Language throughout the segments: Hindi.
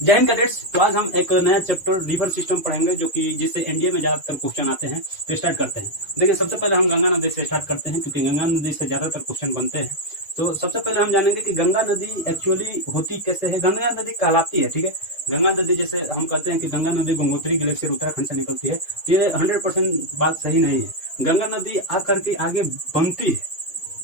जय हिंद कैडेट्स। तो आज हम एक नया चैप्टर रिवर सिस्टम पढ़ेंगे जो कि जिससे एनडीए में ज्यादातर क्वेश्चन आते हैं। तो स्टार्ट करते हैं। देखिए, सबसे पहले हम गंगा नदी से स्टार्ट करते हैं क्योंकि गंगा नदी से ज्यादातर क्वेश्चन बनते हैं। तो सबसे पहले हम जानेंगे कि गंगा नदी एक्चुअली होती कैसे है। गंगा नदी कहलाती है, ठीक है। गंगा नदी जैसे हम कहते हैं कि गंगा नदी गंगोत्री ग्लेशियर उत्तराखंड से निकलती है, तो ये 100% बात सही नहीं है। गंगा नदी आकर के आगे बनती है,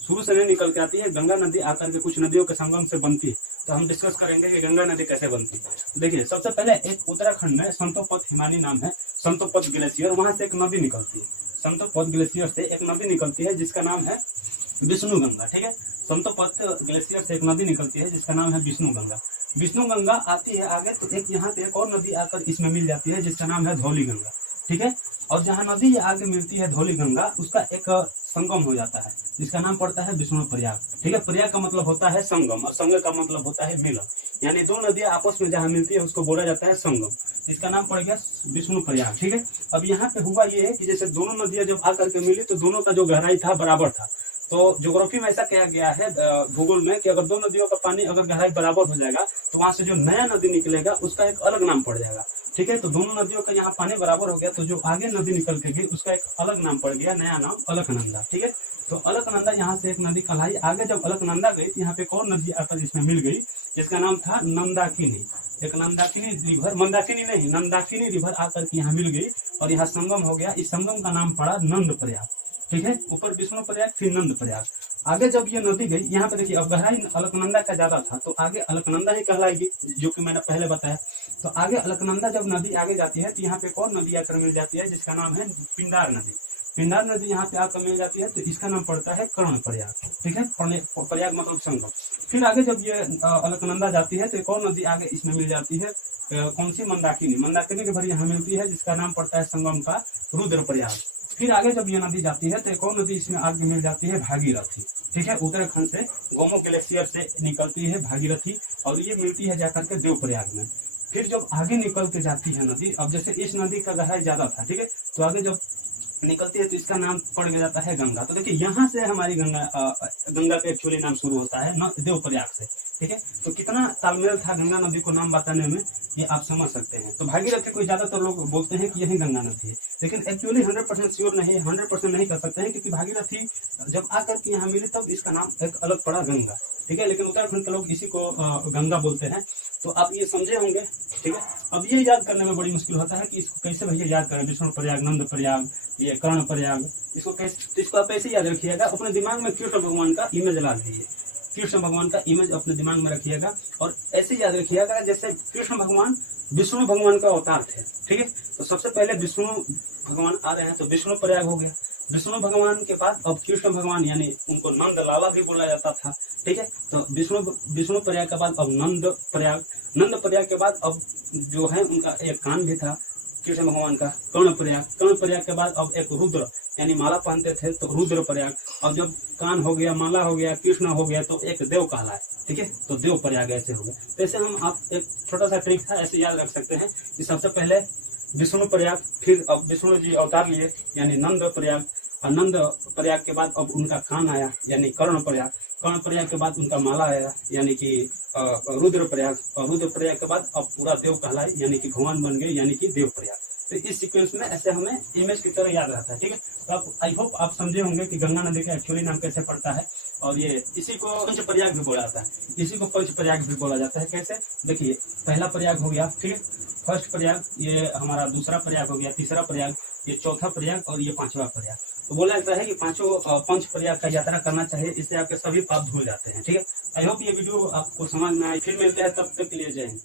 शुरू से नहीं निकल के आती है। गंगा नदी आकर के कुछ नदियों के संगम से बनती है। तो हम डिस्कस करेंगे कि गंगा नदी कैसे बनती है। देखिए, सबसे पहले एक उत्तराखंड में संतोपत हिमानी नाम है, संतोपत ग्लेशियर, वहां से एक नदी निकलती है। संतोपत ग्लेशियर से एक नदी निकलती है जिसका नाम है विष्णु गंगा, ठीक है। संतोपत ग्लेशियर से एक नदी निकलती है जिसका नाम है विष्णु गंगा। विष्णु गंगा आती है आगे, तो एक यहाँ पे एक और नदी आकर इसमें मिल जाती है जिसका नाम है धौली गंगा, ठीक है। और जहाँ नदी आगे मिलती है धौली गंगा, उसका एक संगम हो जाता है जिसका नाम पड़ता है विष्णु प्रयाग, ठीक है। प्रयाग का मतलब होता है संगम और संगम का मतलब होता है मिलन, यानी दो नदियां आपस में जहाँ मिलती है उसको बोला जाता है संगम। इसका नाम पड़ गया विष्णु प्रयाग, ठीक है। अब यहाँ पे हुआ ये है कि जैसे दोनों नदियां जब आकर के मिली तो दोनों का जो गहराई था बराबर था। तो ज्योग्राफी में ऐसा कहा गया है भूगोल में कि अगर दो नदियों का पानी अगर गहराई बराबर हो जाएगा तो वहां से जो नया नदी निकलेगा उसका एक अलग नाम पड़ जाएगा, ठीक है। तो दोनों नदियों का यहाँ पानी बराबर हो गया, तो जो आगे नदी निकल के गई उसका एक अलग नाम पड़ गया, नया नाम अलकनंदा, ठीक है। तो अलकनंदा यहाँ से एक नदी कहलाई। आगे जब अलकनंदा गई तो यहाँ पे एक और नदी आकर इसमें मिल गई जिसका नाम था नंदाकिनी। एक नंदाकिनी रिवर, मंदाकिनी नहीं, नंदाकिनी रिवर आकर के यहाँ मिल गई और यहाँ संगम हो गया। इस संगम का नाम पड़ा नंद प्रयाग, ठीक है। ऊपर विष्णु प्रयाग, फिर नंद प्रयाग। आगे जब ये नदी गई, यहाँ पे देखिए अब गहराई अलकनंदा का ज्यादा था तो आगे अलकनंदा ही कहलाएगी, जो कि मैंने पहले बताया। तो आगे अलकनंदा जब नदी आगे जाती है तो यहाँ पे कौन नदी आकर मिल जाती है जिसका नाम है पिंडार नदी। पिंडार नदी यहाँ पे आकर मिल जाती है तो इसका नाम पड़ता है कर्ण प्रयाग, ठीक है। प्रयाग मतलब संगम। फिर आगे जब ये अलकनंदा जाती है तो एक और नदी आगे इसमें मिल जाती है, कौन सी, मंदाकिनी। मंदाकिनी के भर यहाँ मिलती है जिसका नाम पड़ता है संगम का रुद्र प्रयाग। फिर आगे जब ये नदी जाती है तो एक और नदी इसमें आगे मिल जाती है भागीरथी, ठीक है। उत्तराखंड से गोमो ग्लेशियर से निकलती है भागीरथी और ये मिलती है जाकर के देवप्रयाग में। फिर जब आगे निकल के जाती है नदी, अब जैसे इस नदी का गहराई ज्यादा था, ठीक है, तो आगे जब निकलती है तो इसका नाम पड़ जाता है गंगा। तो देखिए यहाँ से हमारी गंगा का एक्चुअली नाम शुरू होता है देवप्रयाग से, ठीक है। तो कितना तालमेल था गंगा नदी को नाम बताने में, ये आप समझ सकते हैं। तो भागीरथी को ज्यादातर लोग बोलते हैं कि यही गंगा नदी है, लेकिन एक्चुअली 100% श्योर नहीं, 100% नहीं कर सकते हैं क्योंकि भागीरथी जब आकर के यहाँ मिली तब इसका नाम एक अलग पड़ा गंगा, ठीक है। लेकिन उत्तराखंड के लोग इसी को गंगा बोलते हैं। तो आप ये समझे होंगे, ठीक है। अब ये याद करने में बड़ी मुश्किल होता है कि इसको कैसे भैया याद करें, विष्णु प्रयाग, नंद प्रयाग, ये कर्ण प्रयाग, इसको कैसे, तो इसको आप ऐसे याद रखिएगा। अपने दिमाग में कृष्ण भगवान का इमेज ला लीजिए, कृष्ण भगवान का इमेज अपने दिमाग में रखिएगा और ऐसे याद रखिएगा जैसे कृष्ण भगवान विष्णु भगवान का अवतार थे, ठीक है। तो सबसे पहले विष्णु भगवान आ रहे हैं तो विष्णु प्रयाग हो गया। विष्णु भगवान के बाद अब कृष्ण भगवान, यानी उनको नंद लाला भी बोला जाता था, ठीक है। तो विष्णु प्रयाग के बाद अब नंद प्रयाग, नंद प्रयाग के बाद अब जो है उनका एक कान भी था कृष्ण भगवान का, कर्ण प्रयाग। कर्ण प्रयाग के बाद अब एक रुद्र, यानी माला पहनते थे तो रुद्र प्रयाग। अब जब कान हो गया, माला हो गया, कृष्ण हो गया तो एक देव कहलाए, ठीक है। तो देव प्रयाग ऐसे हो गया। तो ऐसे हम आप एक छोटा सा ट्रिक था, ऐसे याद रख सकते हैं कि सबसे पहले विष्णु प्रयाग, फिर अब विष्णु जी अवतार लिए यानी नंद प्रयाग, और नंद प्रयाग के बाद अब उनका कान आया यानी कर्ण प्रयाग। कर्ण प्रयाग के बाद उनका माला आया यानी कि रुद्र प्रयाग, और रुद्र प्रयाग के बाद अब पूरा देव कहलाए यानी कि भगवान बन गए यानी कि देव प्रयाग। तो इस सीक्वेंस में ऐसे हमें इमेज की तरह याद रहता है, ठीक है। तो आप आई होप आप समझे होंगे कि गंगा नदी का एक्चुअली नाम कैसे पड़ता है। और ये इसी को पंच प्रयाग भी बोला जाता है, इसी को पंच प्रयाग भी बोला जाता है। कैसे, देखिए पहला प्रयाग हो गया, ठीक है, फर्स्ट प्रयाग, ये हमारा दूसरा प्रयाग हो गया, तीसरा प्रयाग, ये चौथा प्रयाग और ये पांचवा प्रयाग। तो बोला जाता है कि पांचों पंच प्रयाग का यात्रा करना चाहिए, इससे आपके सभी पाप धुल जाते हैं, ठीक है। आई होप ये वीडियो आपको समझ में आए। फिर मिलते हैं, तब तक के लिए जय हिंद।